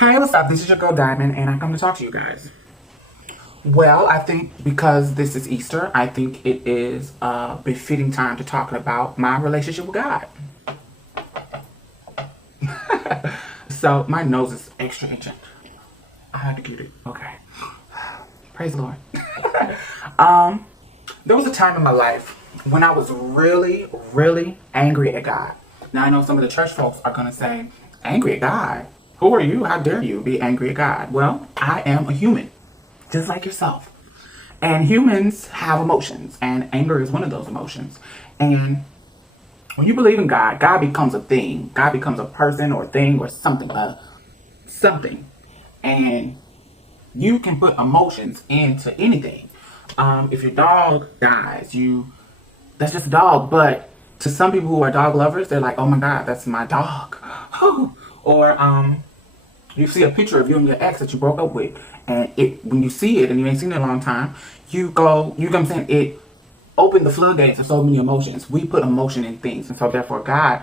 Hey, what's up? This is your girl Diamond, and I come to talk to you guys. Well, I think because this is Easter, I think it is a befitting time to talk about my relationship with God. So, my nose is extra itching. I had to get it. Okay. Praise the Lord. um, there was a time in my life when I was really, really angry at God. Now, I know some of the church folks are going to say, angry at God? Who are you? How dare you be angry at God? Well, I am a human, just like yourself. And humans have emotions, and anger is one of those emotions. And when you believe in God, God becomes a thing. God becomes a person or a thing or something, something. And you can put emotions into anything. If your dog dies, that's just a dog. But to some people who are dog lovers, they're like, oh my God, that's my dog. Or you see a picture of you and your ex that you broke up with, and when you see it and you ain't seen it in a long time, you know what I'm saying, it opened the floodgates of so many emotions. We put emotion in things, and so therefore God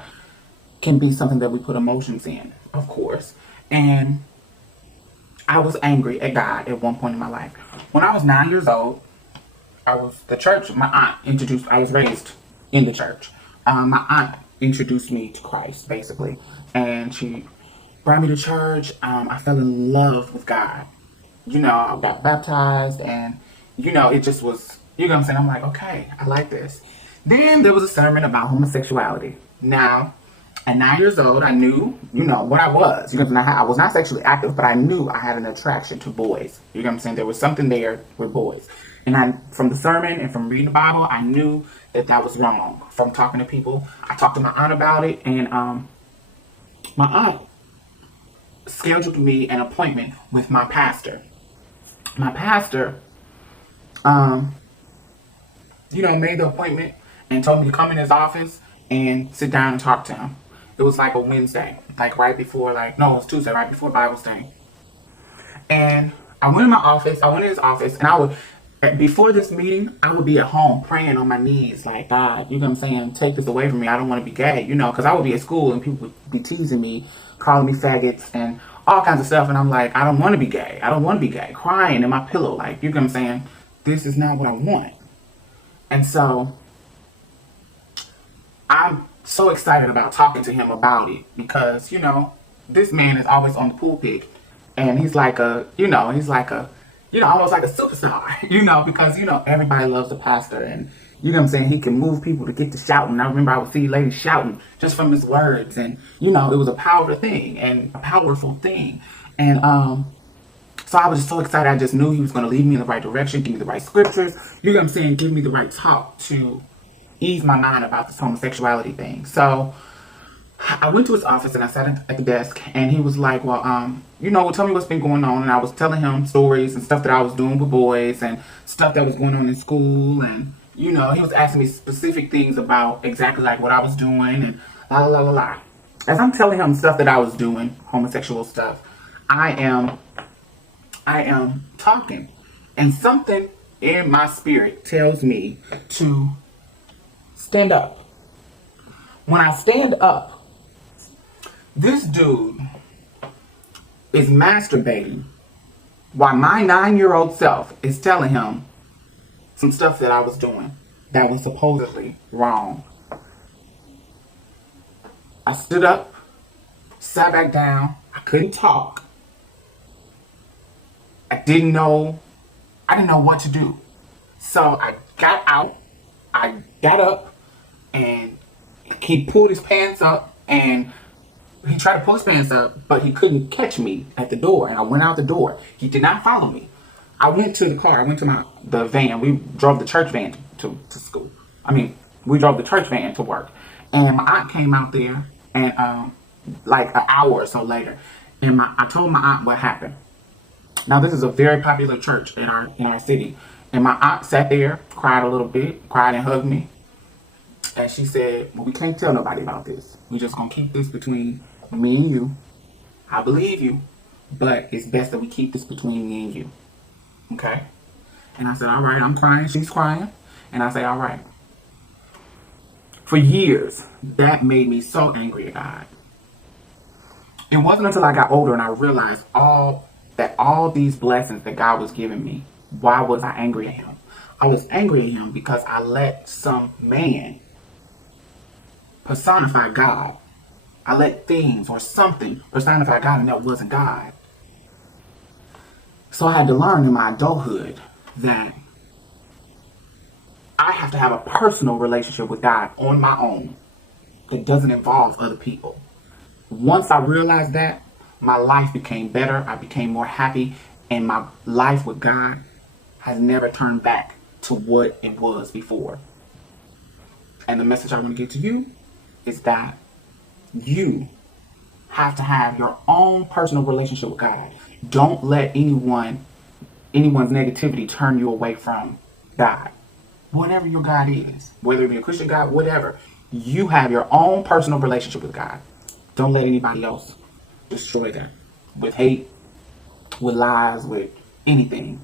can be something that we put emotions in, of course. And I was angry at God at one point in my life. When I was 9 years old, my aunt introduced, I was raised in the church. My aunt introduced me to Christ, basically. And she brought me to church. I fell in love with God. I got baptized, and, it just was, you know what I'm saying? I'm like, okay, I like this. Then there was a sermon about homosexuality. Now, at 9 years old, I knew, what I was. I was not sexually active, but I knew I had an attraction to boys. You know what I'm saying? There was something there with boys. And from the sermon and from reading the Bible, I knew that was wrong. From talking to people, I talked to my aunt about it, and my aunt scheduled me an appointment with my pastor. My pastor, made the appointment and told me to come in his office and sit down and talk to him. It was like a Wednesday, like right before, it was Tuesday, right before Bible study. And I went in his office, and before this meeting, I would be at home praying on my knees, like, God, you know what I'm saying, take this away from me. I don't want to be gay, because I would be at school and people would be teasing me, calling me faggots and all kinds of stuff. And I'm like, I don't want to be gay. I don't want to be gay. Crying in my pillow, like, you know what I'm saying, this is not what I want. And so I'm so excited about talking to him about it because, this man is always on the pulpit, and he's like almost like a superstar, because, everybody loves the pastor, and, what I'm saying, he can move people to get to shouting. I remember I would see ladies shouting just from his words, and, it was a powerful thing. And, so I was just so excited. I just knew he was going to lead me in the right direction, give me the right scriptures, give me the right talk to ease my mind about this homosexuality thing. So I went to his office and I sat at the desk, and he was like, well, tell me what's been going on. And I was telling him stories and stuff that I was doing with boys and stuff that was going on in school. And, he was asking me specific things about exactly like what I was doing and la la la la. As I'm telling him stuff that I was doing, homosexual stuff, I am talking, and something in my spirit tells me to stand up. When I stand up, this dude is masturbating while my 9-year-old self is telling him some stuff that I was doing that was supposedly wrong. I stood up, sat back down. I couldn't talk. I didn't know what to do. So I got out, I got up, and he pulled his pants up, and he tried to pull his pants up, but he couldn't catch me at the door, and I went out the door. He did not follow me. I went to the car. I went to the van. We drove the church van to school. We drove the church van to work. And my aunt came out there, and like an hour or so later, and I told my aunt what happened. Now, this is a very popular church in our city. And my aunt sat there, cried a little bit, cried and hugged me. And she said, well, we can't tell nobody about this. We're just going to keep this between me and you. I believe you, but it's best that we keep this between me and you. Okay? And I said, all right, I'm crying. She's crying. And I said, all right. For years, that made me so angry at God. It wasn't until I got older and I realized all these blessings that God was giving me, why was I angry at him? I was angry at him because I let some man personify God. I let things or something personify God, and that wasn't God. So I had to learn in my adulthood that I have to have a personal relationship with God on my own that doesn't involve other people. Once I realized that, my life became better. I became more happy, and my life with God has never turned back to what it was before. And the message I want to give to you is that you have to have your own personal relationship with God. Don't let anyone's negativity turn you away from God. Whatever your God is, whether it be a Christian God, whatever, you have your own personal relationship with God. Don't let anybody else destroy that with hate, with lies, with anything,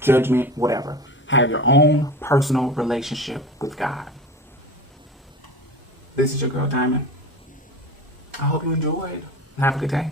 judgment, whatever. Have your own personal relationship with God. This is your girl Diamond. I hope you enjoyed. Have a good day.